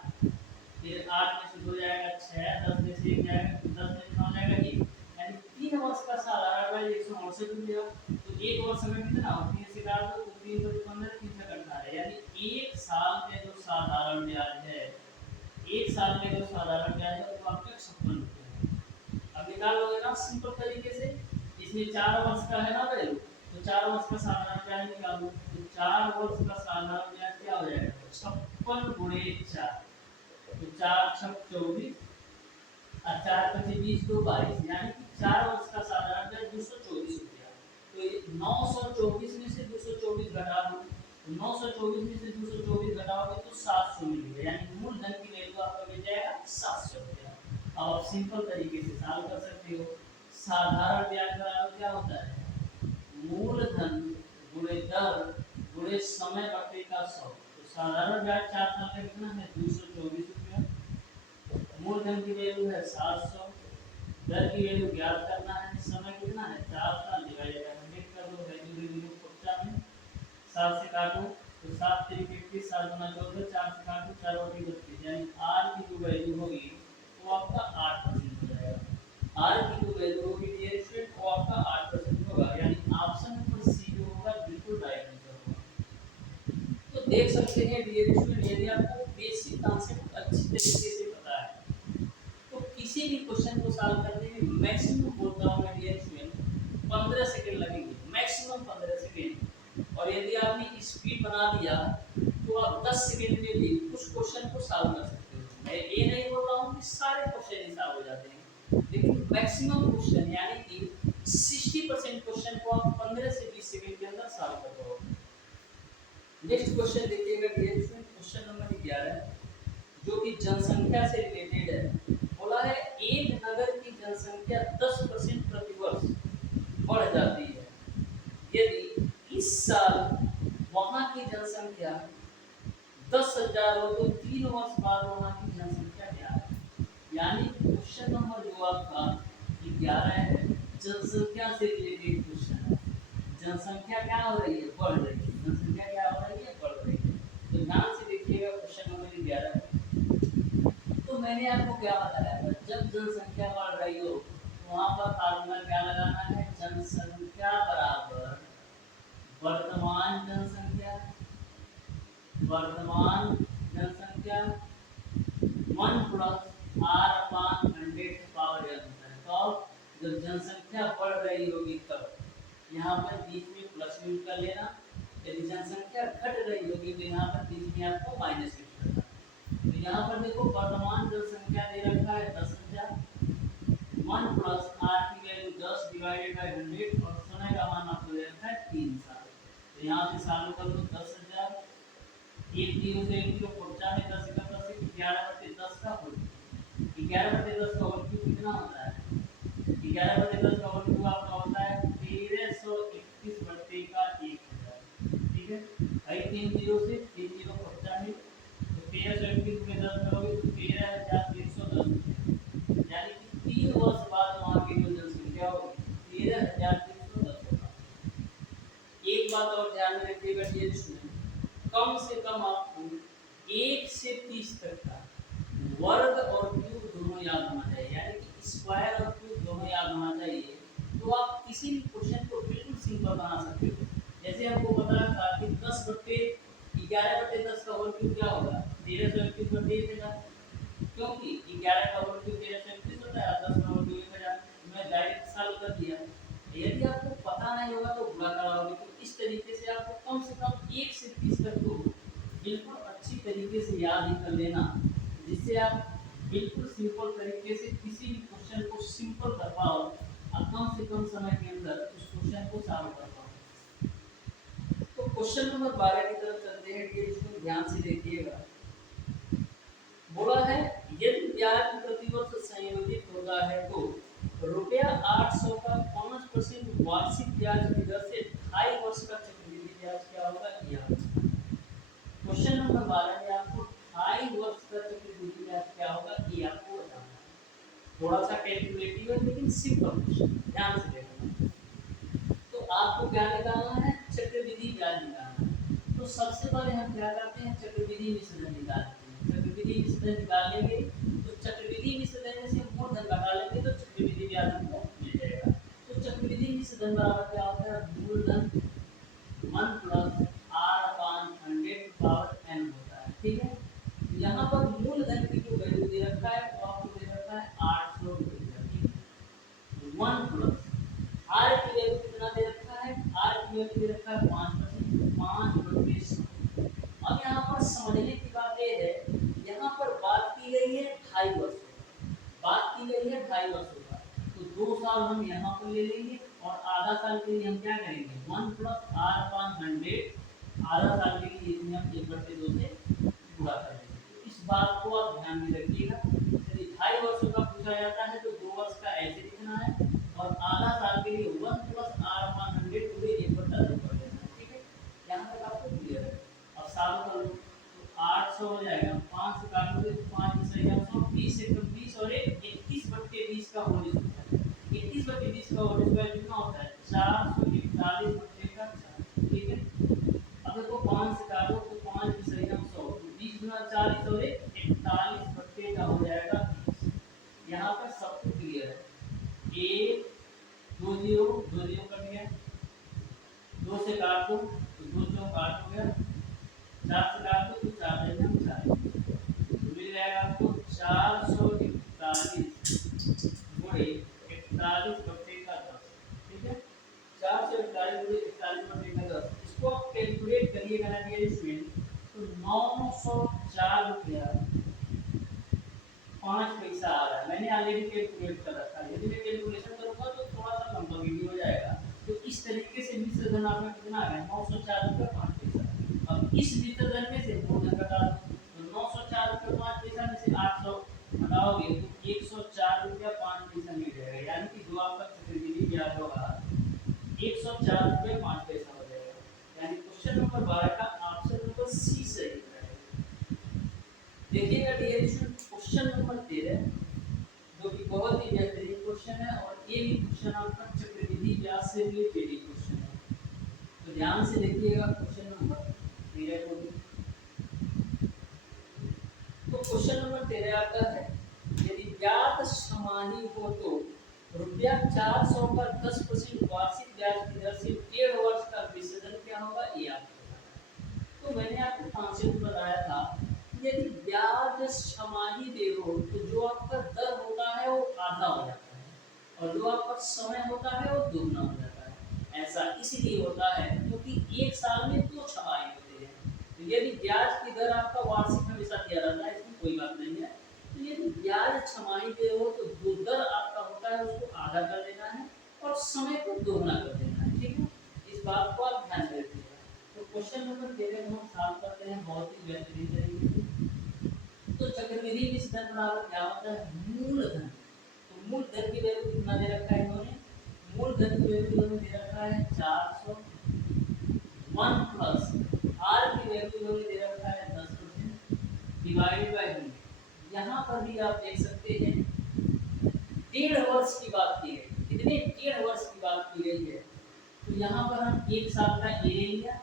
फिर 8 में से 2 जाएगा 6, 10 में से 1 जाएगा, 10 में से 9 जाएगा 1, यानी 3 वर्ष का साधारण ब्याज 168 रुपया। तो 1 वर्ष में कितना हो, 3 से काट दो तो 3 बटे 15, 3 से 18, यानी 1 साल में जो साधारण ब्याज है, 1 साल में जो साधारण ब्याज है वो आपका 56 रुपया है। अब निकालोगे ना सिंपल तरीके से, इसमें 4 वर्ष का है ना वैल्यू, तो 4 वर्ष का साधारण ब्याज निकालो, तो 4 वर्ष का साधारण ब्याज क्या हो जाएगा, 56 गुणे 4, तो 4 छक 24 और 4 पचे 20 2 22, यानी कि 4 वर्ष का साधारण ब्याज 224 रुपया। तो ये 924 में से 224 घटा दो, तो 924 में से 224 घटाओगे तो 700 मिलेगा, यानी मूलधन की वैल्यू आपका मिल जाएगा 700 रुपया। अब आप सिंपल तरीके से सॉल्व कर सकते हो। साधारण ब्याज बराबर क्या होता है, मूलधन गुणे दर गुणे समय बटे का 100। तो साधारण ब्याज 4 साल का कितना है 224 रुपया, मूलधन की वैल्यू है 700, दर की वैल्यू ज्ञात करना है, समय कितना है 4 साल, डिवाइडेड बाय 100 कर दो, वैल्यू 95, 7 से काटो तो 7 3 21, 7 गुना 14, 4 से काटो 4 और 32, यानी r की जो वैल्यू होगी वो आपका 8% हो जाएगा। r की जो वैल्यू होगी डियर स्टूडेंट वो आपका 8% होगा, यानी ऑप्शन नंबर सी जो होगा बिल्कुल राइट आंसर होगा। तो देख सकते हैं डियर स्टूडेंट, यदि आपको बेसिक कॉन्सेप्ट अच्छी तरीके से पता है तो किसी भी क्वेश्चन को सॉल्व करने में मैक्सिमम बोलता हूँ मैं डियर स्टूडेंट 15 सेकंड लगेंगे, मैक्सिमम 15 सेकंड। और यदि आपने स्पीड बना दिया तो आप 10 सेकंड में भी कुछ क्वेश्चन को सॉल्व कर सकते हो। मैं ये नहीं बोल रहा हूँ कि सारे क्वेश्चन ही सॉल्व हो जाते हैं, लेकिन मैक्सिमम क्वेश्चन यानी कि 60% क्वेश्चन को आप 15 से 20 सेकंड के अंदर सॉल्व कर पाओगे। नेक्स्ट क्वेश्चन देखिएगा डियर स्टूडेंट, क्वेश्चन नंबर 11 जो कि जनसंख्या से रिलेटेड है। बोला है एक नगर की जनसंख्या 10% प्रतिवर्ष बढ़ जाती है, यदि इस साल वहां की जनसंख्या 10,000 हो तो 3 वर्ष बाद वहां की जनसंख्या क्या है। यानी क्वेश्चन नंबर जो आपका 11 है, जनसंख्या से रिलेटेड क्वेश्चन है। जनसंख्या क्या हो रही है, बढ़ रही है। जनसंख्या क्या हो रही है, बढ़ रही है। तो ध्यान से देखिएगा क्वेश्चन नंबर 11। तो मैंने आपको क्या बताया था, जब जनसंख्या बढ़ रही हो तो वहां पर फार्मूला क्या लगाना है, जनसंख्या बराबर वर्तमान जनसंख्या, वर्तमान जनसंख्या 1 plus r upon 100 power n होता है। तो जब जनसंख्या बढ़ रही होगी तब यहाँ पर बीच में प्लस यूज कर लेना, यदि जनसंख्या घट रही होगी तो यहाँ पर बीच में आपको माइनस यूज करना। तो यहाँ पर देखो वर्तमान जनसंख्या दे रखा है 10,000, 1 प्लस आर की वैल्यू 10 डिवाइडेड बाय 100 और समय का मान आपको दे रखा है 3 साल। तो यहाँ से सालों कर लो 10,000, एक जीरो से एक जीरो पहुंचा में 10 का 10 11/10 का होल, 11/10 का होल क्यूब कितना होता है, 11/10 का होल क्यूब आपका होता है 1331 बटे का 1000। ठीक है, भाई 3 जीरो से 3 जीरो पहुंचा में तो 1331 में 10 करोगे तो 13,310, यानी कि 3 वर्ष बाद वहां की जो जनसंख्या होगी 13,310 होगा। एक बात और ध्यान में रखिएगा डियर स्टूडेंट, कम से कम आपको 1 से 30 तक का वर्ग और क्यूब दोनों याद होना चाहिए, यानी कि स्क्वायर और क्यूब दोनों याद होना चाहिए। तो आप किसी भी क्वेश्चन को बिल्कुल सिंपल बना सकते हो। जैसे हमको बताया था कि 10/11/10 का होल क्यूब क्या होगा, 1321/1000, क्योंकि 11 का होल क्यूब 1321 होता है, 10 का होल क्यूब 1000। मैं डायरेक्ट सॉल्व कर दिया। यदि आपको पता नहीं होगा तो बुरा कराओगे। तो इस तरीके से आपको कम से कम 1 से 30 तक को बिल्कुल अच्छी तरीके से याद ही कर लेना, जिससे आप बिल्कुल सिंपल तरीके से किसी भी क्वेश्चन को सिंपल कर पाओ और कम से कम समय के अंदर उस क्वेश्चन को सॉल्व कर पाओ। तो क्वेश्चन नंबर 12 की तरफ चलते हैं, इसको ध्यान से देखिएगा। बोला है यदि ब्याज प्रतिवर्ष संयोजित होता है तो रुपया 800 का 5% वार्षिक ब्याज की दर से 2.5 वर्ष का चक्रवृद्धि ब्याज क्या होगा, यह क्वेश्चन नंबर 12 में आपको 2.5 वर्ष का चक्रवृद्धि ब्याज क्या होगा ये आपको बताना है। थोड़ा सा कैलकुलेटिव है लेकिन सिंपल क्वेश्चन, ध्यान से देखना। तो आपको क्या निकालना है, चक्रवृद्धि ब्याज निकालना है। तो सबसे पहले हम क्या करते हैं, चक्रवृद्धि विसर्जन निकालते हैं। चक्रवृद्धि विसर्जन निकाल लेंगे तो चक्रवृद्धि विसर्जन में से मूलधन घटा लेंगे तो चक्रवृद्धि ब्याज हमको मिल जाएगा। तो चक्रवृद्धि विसर्जन बराबर क्या होता है, मूलधन 1 प्लस r अपान 100 पावर n होता है। ठीक है, यहाँ पर मूलधन की जो वैल्यू दे रखा है वो आपको दे रखा है 800 रुपया। ठीक है, 1 प्लस r की वैल्यू कितना दे रखा है, r की वैल्यू दे रखा है 5%, 5/100। अब यहाँ पर समझने की बात ये है, यहाँ पर बात की गई है 2.5 वर्ष, बात की गई है 2.5 वर्षों का। तो 2 साल हम यहाँ पर ले लेंगे और आधा साल के लिए हम क्या करेंगे, 1 प्लस r अपान 100 आधा साल के लिए इसमें हम 1/2 से पूरा कर देंगे। तो इस बात को आप ध्यान में रखिएगा। यदि 2.5 वर्षों का पूछा जाता है तो 2 वर्ष का ऐसे लिखना है और आधा साल के लिए 1 प्लस r अपान 100 पूरे 1/2 कर देना है। ठीक है, यहाँ तक आपको क्लियर है। अब सालों का लो तो 800 हो जाएगा, 5 से काटोगे तो 5 से 100, 20 से 20 और 21/20 का होल स्क्वायर, 21/20 का होल स्क्वायर कितना होता है, 441/4। ठीक है, अब देखो 5 से काटो तो 5 से 100, 20 गुना 40 और 41/20 का हो जाएगा 20। यहाँ पर सब कुछ क्लियर है। 1 2 0 2 0 कट गया, 2 से काट दो तो 2 0 काट हो गया, 4 से काट दो तो 4 4 मिल जाएगा आपको 441 गुणे 42 41 बटे 10, इसको आप कैलकुलेट करिएगा ना डियर स्टूडेंट, तो 904 रुपया 5 पैसा आ रहा है। मैंने ऑलरेडी कैलकुलेट कर रखा है, यदि मैं कैलकुलेशन करूंगा तो थोड़ा सा लंबा वीडियो हो जाएगा। तो इस तरीके से मिश्र धन आपका कितना आ गया, 904 रुपया 5 पैसा। अब इस मिश्र धन में से मूलधन घटा दो, तो 904 रुपया 5 पैसा में से 800 घटाओगे तो 104 रुपया 5 पैसा मिल जाएगा, यानी कि जो आपका चक्रवृद्धि ब्याज होगा 104 रुपया 5 पैसा हो जाएगा। यानी क्वेश्चन नंबर 12 का ऑप्शन नंबर सी सही है। देखिएगा डियर स्टूडेंट, क्वेश्चन नंबर 13 जो कि बहुत ही बेहतरीन क्वेश्चन है, और ये भी क्वेश्चन आपका चक्रवृद्धि ब्याज से रिलेटेड क्वेश्चन है। तो ध्यान से देखिएगा क्वेश्चन नंबर 13 को। तो क्वेश्चन नंबर 13 आता है, यदि ज्ञात छमाही हो तो रुपया 400 का 10% वार्षिक ब्याज की दर से 1.5 वर्ष का विसर्जन क्या होगा, ये आपको। तो मैंने आपको कॉन्सेप्ट बताया था, यदि ब्याज छमाही दे हो तो जो आपका दर होता है वो आधा हो जाता है, और जो आपका समय होता है वो दुगना हो जाता है। ऐसा इसलिए होता है क्योंकि एक साल में 2 छमाही होते हैं। तो यदि ब्याज की दर आपका वार्षिक हमेशा दिया रहता है, इसमें कोई बात नहीं है। तो यदि ब्याज छमाही दे हो तो जो दर आपका होता है उसको आधा कर देना है और समय को दोगुना कर देना है, ठीक है। इस बात को आप ध्यान में रखिएगा। तो क्वेश्चन नंबर 13 हम सॉल्व करते हैं बहुत ही बेहतरीन तरीके से। तो चक्रवृद्धि मिश्र धन बराबर क्या होता है, मूलधन। तो मूलधन की वैल्यू कितना दे रखा है इन्होंने, मूलधन की वैल्यू इन्होंने दे रखा है 400, 1 प्लस आर की वैल्यू इन्होंने दे रखा है 10% डिवाइडेड बाय 100। यहाँ पर भी आप देख सकते हैं 1.5 वर्ष की बात की गई, कितने 1.5 वर्ष की बात की गई है। तो यहाँ पर हम 1 साल का ए ले लिया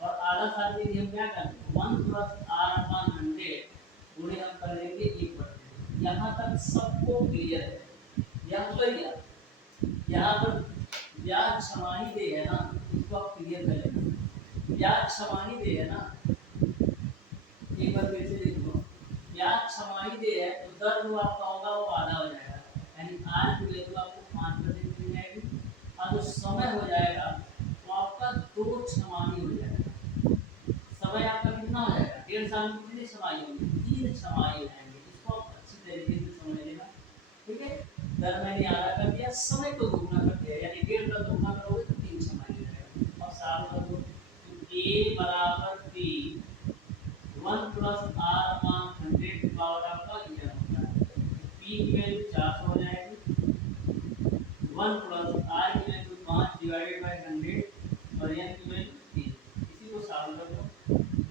और आधा साल के लिए हम क्या करेंगे, 1 प्लस आर अपॉन 100 गुणे हम कर लेंगे 1/2। यहाँ तक सबको क्लियर है। यहाँ पर ब्याज छमाही दे है ना, इसको आप क्लियर कर लेना। ब्याज छमाही दे है ना, एक बार फिर से देख लो, ब्याज छमाही दे है तो दर जो आपका होगा वो आधा हो जाएगा, यानी आर की वैल्यू आपको 5% मिल जाएगी। और जो समय हो जाएगा तो आपका 2 छमाही हो जाएगा। समय आपका कितना हो जाएगा, 1.5 साल में कितनी छमाही होगी, 3 छमाही हो जाएंगे। इसको आप अच्छी तरीके से समझ लेना, ठीक है। दर मैंने आधा कर दिया, समय को दोगुना कर दिया, यानी 1.5 का दोगुना करोगे तो 3 छमाही हो जाएगा। अब साल का दो, तो a बराबर 3 1 प्लस आर अपॉन 100 पावर आपका यह होता है। p की वैल्यू 400 हो जाएगी, 1 प्लस आर की वैल्यू 5 डिवाइडेड बाय 100 और n की वैल्यू 3। इसी को सॉल्व कर दो,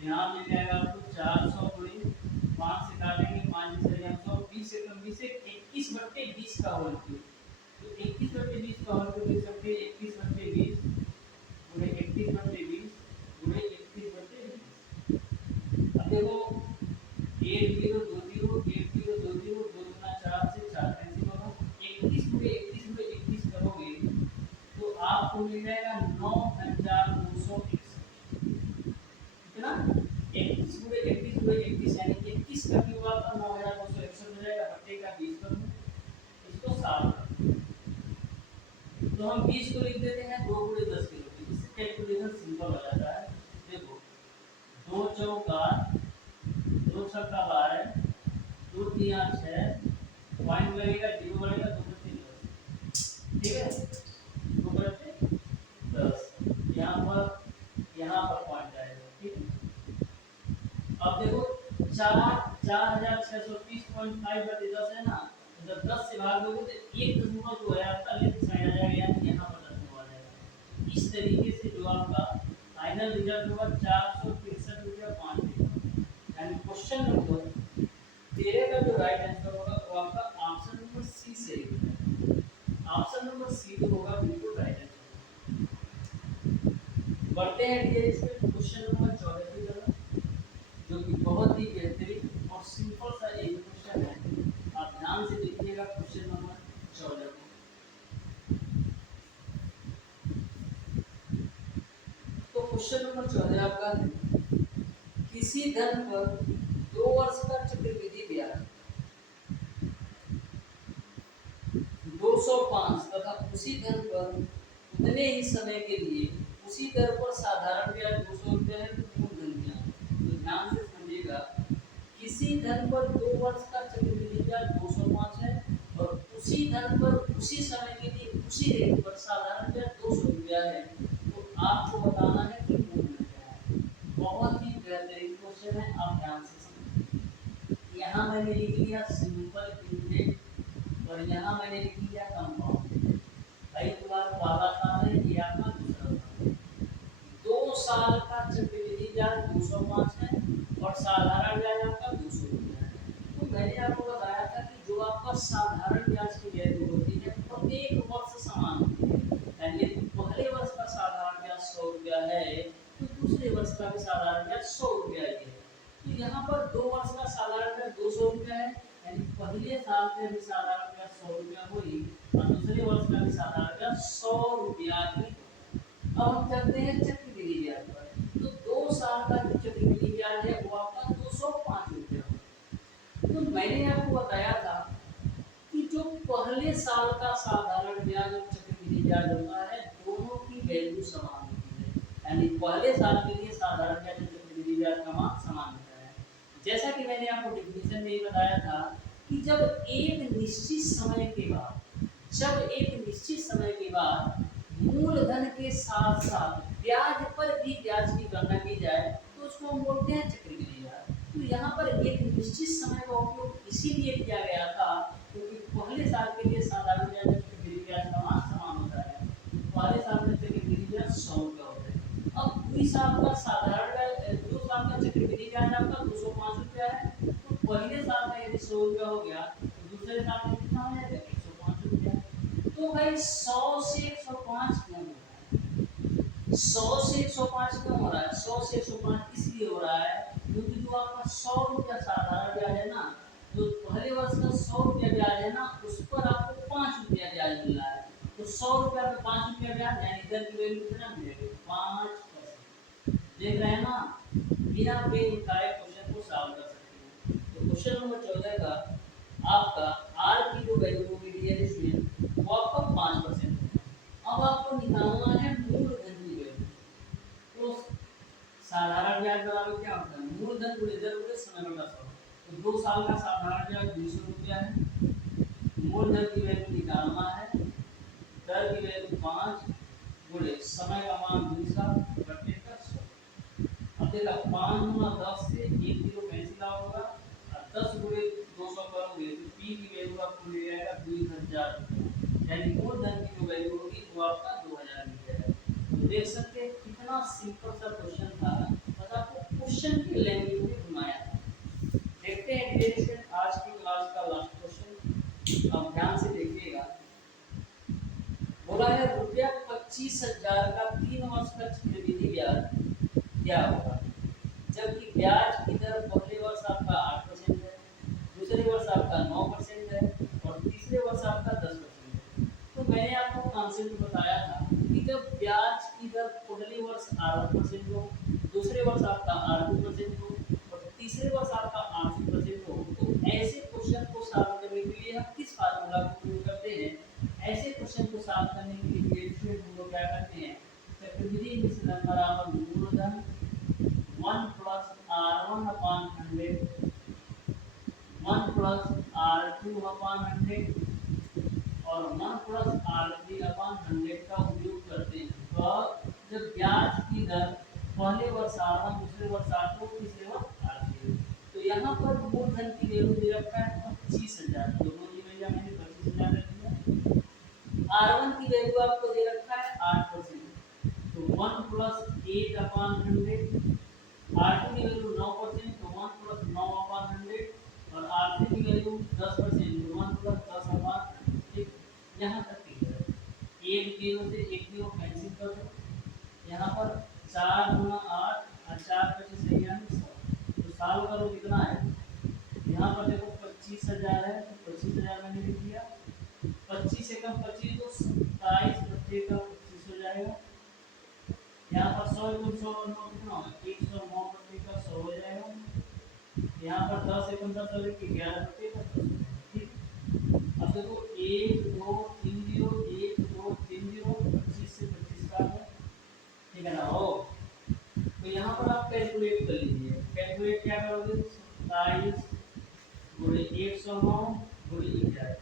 यहाँ मिल जाएगा आपको 400 गुणे 5 से काटेंगे, 5 से 120 से कम 20 से 21/20 का होल क्यूब। तो 21/20 का होल क्यूब लिख सकते हैं 21/20 गुणे 21/20 गुणे 21/20। अब देखो 1 0 2 0 1 0 2 0 2 गुना 4 से 4 कैंसिल होगा, 21 गुणे 21 गुणे 21 करोगे तो आपको मिल जाएगा 9,261। कितना, 21 गुणे 21 गुणे 21 यानी 21 का क्यूब आपका 9,261 हो जाएगा, बट्टे का 20 कर दो, इसको सॉल्व कर। तो हम 20 को लिख देते हैं 2 गुणे 10 के रूप में, इससे कैलकुलेशन सिंपल हो जाता है। देखो 2 चौका 2 छक्का 12 2 3 6 पॉइंट लगेगा 0 लगेगा 2 बटे 10, ठीक है, 2 बटे 10 यहाँ पर पॉइंट आएगा, ठीक है। अब देखो 4630.5 बटे 10 है ना, तो जब 10 से भाग दोगे तो 1 दशमलव जो है आपका लेफ्ट साइड आ जाएगा, यानी यहाँ पर दशमलव आ जाएगा। इस तरीके से जो आपका फाइनल रिजल्ट होगा 463 रुपया 5 पैसा। यानी क्वेश्चन नंबर 13 का जो राइट आंसर होगा वो आपका ऑप्शन नंबर सी सही होगा। ऑप्शन नंबर सी जो होगा बिल्कुल राइट आंसर। बढ़ते हैं डियर इसमें क्वेश्चन नंबर 14 की तरफ, जो कि बहुत ही बेहतरीन और सिंपल सा एक क्वेश्चन है। आप ध्यान से देखिएगा क्वेश्चन नंबर 14 को। तो क्वेश्चन नंबर 14 आपका है, किसी धन पर 2 वर्ष का चक्रवृद्धि ब्याज 205 तथा उसी धन पर उतने ही समय के लिए उसी दर पर साधारण ब्याज 200 रुपया है तो मूलधन ब्याज, तो ध्यान से समझिएगा, किसी धन पर 2 वर्ष का चक्रवृद्धि ब्याज 205 है और उसी धन पर उसी समय के लिए उसी रेट पर साधारण ब्याज 200 रुपया है, तो आपको बताना है कि मूलधन क्या है। बहुत ही बेहतरीन क्वेश्चन है, आप ध्यान से समझिए। यहाँ मैंने लिख लिया सिंपल इंटरेस्ट और यहाँ मैंने लिख लिया कंपाउंड। भाई तुम्हारा पहला साल है, ये आपका दूसरा साल है। 2 साल का चक्रवृद्धि ब्याज 205 है और साधारण ब्याज आपका 200 रुपया है। तो मैंने आपको बताया था कि जो आपका साधारण ब्याज की वैल्यू होती है प्रत्येक वर्ष समान होती है, यानी यदि पहले वर्ष का साधारण ब्याज 100 रुपया है तो दूसरे वर्ष का भी साधारण ब्याज 100 रुपया ही है। तो यहाँ पर 2 वर्ष का साधारण ब्याज 200 रुपया है, यानी पहले साल के भी साधारण ब्याज 100 रुपया हुई और दूसरे वर्ष का भी साधारण ब्याज 100 रुपया ही। अब हम चलते हैं चक्रवृद्धि ब्याज पर। तो 2 साल का जो चक्रवृद्धि ब्याज है वो आपका 205 रुपया है। तो मैंने आपको बताया था कि जो पहले साल का साधारण ब्याज और चक्रवृद्धि ब्याज होता है दोनों की वैल्यू समान होती है, यानी पहले साल के लिए साधारण ब्याज और चक्रवृद्धि ब्याज का मान समान होता है। जैसा कि मैंने आपको डेफिनेशन में ही बताया था कि जब एक निश्चित समय के बाद मूलधन के साथ साथ ब्याज पर भी ब्याज की गणना की जाए तो उसको हम बोलते हैं चक्रवृद्धि ब्याज। तो यहाँ पर एक निश्चित समय का उपयोग इसीलिए किया गया था क्योंकि पहले साल के लिए साधारण ब्याज और चक्रवृद्धि ब्याज का मान समान होता है। पहले साल में चक्रवृद्धि ब्याज 100 रुपया होता है। अब 2 साल का साधारण ब्याज 2 साल का चक्रवृद्धि ब्याज आपका 205 रुपया है, तो पहले साल में यदि 100 रुपया हो गया तो दूसरे साल में कितना हो जाएगा 105 रुपया। तो भाई 100 से 105 क्यों हो रहा है? 100 से 105 क्यों हो रहा है? 100 से 105 इसलिए हो रहा है क्योंकि जो आपका 100 रुपया साधारण ब्याज है ना, जो पहले वर्ष का 100 रुपया ब्याज है ना, उस पर आपको 5 रुपया ब्याज मिल रहा है। तो 100 रुपया पे 5 रुपया ब्याज, यानी इधर की वैल्यू कितना मिलेगी 5%। देख रहे हैं ना, बिना पेन उठाए क्वेश्चन को सॉल्व कर सकते हैं। तो क्वेश्चन नंबर 14 का आपका आर की जो वैल्यू होगी डियर स्टूडेंट वो आपका 5% है। अब आपको निकालना है मूलधन की वैल्यू। तो साधारण ब्याज बराबर क्या होता है? मूलधन गुणे दर गुणे समय बटा 100। तो 2 साल का साधारण ब्याज 200 रुपया है, मूलधन की वैल्यू निकालना है, दर की वैल्यू 5 गुणे समय का मान 2 साल बटे 100। अब देखा 5 गुना 10 से 1 0 कैंसिल आउट होगा और 10 गुणे 200 करोगे तो पी की वैल्यू आपको मिल जाएगा 2000 रुपया, यानी मूलधन की जो वैल्यू होगी वो आपका 2000 मिल जाएगा। तो देख सकते हैं कितना सिंपल सा क्वेश्चन था, बस आपको क्वेश्चन की लैंग्वेज में घुमाया था। देखते हैं डियर आज की क्लास का लास्ट क्वेश्चन, अब ध्यान से देखिएगा। बोला है रुपया 25,000 का 3 वर्ष का चक्रवृद्धि ब्याज क्या होगा, जबकि ब्याज की दर पहले वर्ष आपका 8% है, दूसरे वर्ष आपका 9% है और तीसरे वर्ष आपका 10% है। तो मैंने आपको कॉन्सेप्ट बताया था कि जब ब्याज की दर पहले वर्ष 8% हो, दूसरे वर्ष आपका 8% हो और तीसरे वर्ष आपका 8% हो, तो ऐसे क्वेश्चन को सॉल्व करने के लिए हम किस फार्मूला का उपयोग करते हैं? ऐसे क्वेश्चन को सॉल्व करने के लिए हम लोग क्या करते हैं? चक्रवृद्धि मिश्रण बराबर मूलधन 1 plus R1 upon 100 1 plus R2 upon 100 और 1 plus R3 upon 100 का उपयोग करते हैं। तो जब ब्याज की दर पहले वर्ष R1 दूसरे वर्ष R2 तीसरे वर्ष R3, तो यहाँ पर मूलधन की वैल्यू दे रखा है 25,000, दोनों की वैल्यू मैंने 25,000 रख दिया। R1 की वैल्यू आपको दे रखा है 8%, तो 1 plus 8 upon 100, R2 की वैल्यू 9%, तो 1 plus 9 upon 100 और R3 की वैल्यू 10%, तो 1 plus 10 upon 100। यहाँ तक क्लियर है। एक जीरो से एक जीरो कैंसिल कर दो, यहाँ पर 4 गुना 8 और 4 पच्चीस 100, तो साल करो कितना है? यहाँ पर देखो 25,000 है तो 25,000 मैंने लिख दिया, 25 से कम 25 तो 27 बच्चे का 25 हो जाएगा। यहाँ पर 100 गुण 100 और 9 कितना होगा? 109 बटे का 100 हो जाएगा। यहाँ पर 10 एकम 10 और 11 बटे का 10। ठीक, अब देखो 1 2 3 0 1 2 3 0 25 से 25 का है, ठीक यहाँ पर आप कैलकुलेट कर लीजिए। कैलकुलेट क्या करोगे, 27 गुणे 109 गुणे 11,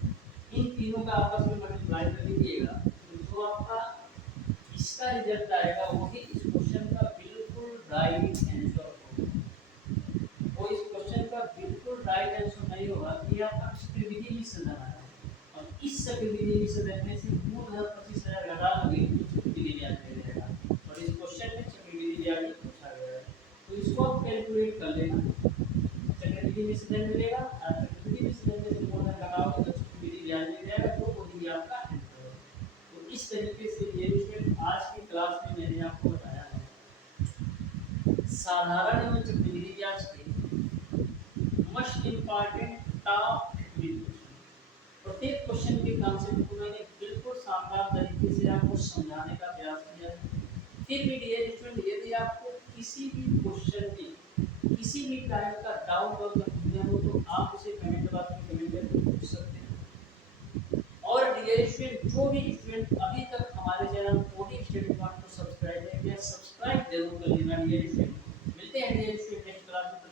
इन तीनों का आपस में मल्टीप्लाई कर लीजिएगा, तो जो आपका इसका रिजल्ट आएगा वही इस क्वेश्चन का बिल्कुल राइट आंसर होगा। वो इस क्वेश्चन का बिल्कुल राइट आंसर नहीं होगा कि आपका चक्रवृद्धि विसर्जन है, और इस चक्रवृद्धि विसर्जन में से मूल 25,000 घटा दोगे तो चक्रवृद्धि ब्याज मिल जाएगा, और इस क्वेश्चन में चक्रवृद्धि ब्याज पूछा गया है, तो इसको आप कैलकुलेट कर लेना। चक्रवृद्धि विसर्जन मिलेगा, और चक्रवृद्धि विसर्जन में से मूल घटाओगे तो चक्रवृद्धि ब्याज मिल जाएगा, तो वही आपका आंसर है। तो इस तरीके से ये स्टूडेंट आज की क्लास में मैंने आपको बताया है साधारण एवं चक्रवृद्धि ब्याज के मोस्ट इम्पॉर्टेंट टॉप 15 क्वेश्चन। प्रत्येक क्वेश्चन के कॉन्सेप्ट को मैंने बिल्कुल शानदार तरीके से आपको समझाने का प्रयास किया है। फिर भी डियर स्टूडेंट, यदि आपको किसी भी क्वेश्चन में किसी भी टाइप का डाउट और कंफ्यूजन हो तो आप उसे कमेंट बॉक्स में कमेंट करके पूछ सकते हैं। और डियर स्टूडेंट, जो भी स्टूडेंट अभी तक हमारे चैनल ओडी स्टडी पॉइंट को सब्सक्राइब नहीं किया, सब्सक्राइब जरूर कर लेना डियर स्टूडेंट। मिलते हैं डियर स्टूडेंट नेक्स्ट क्लास में।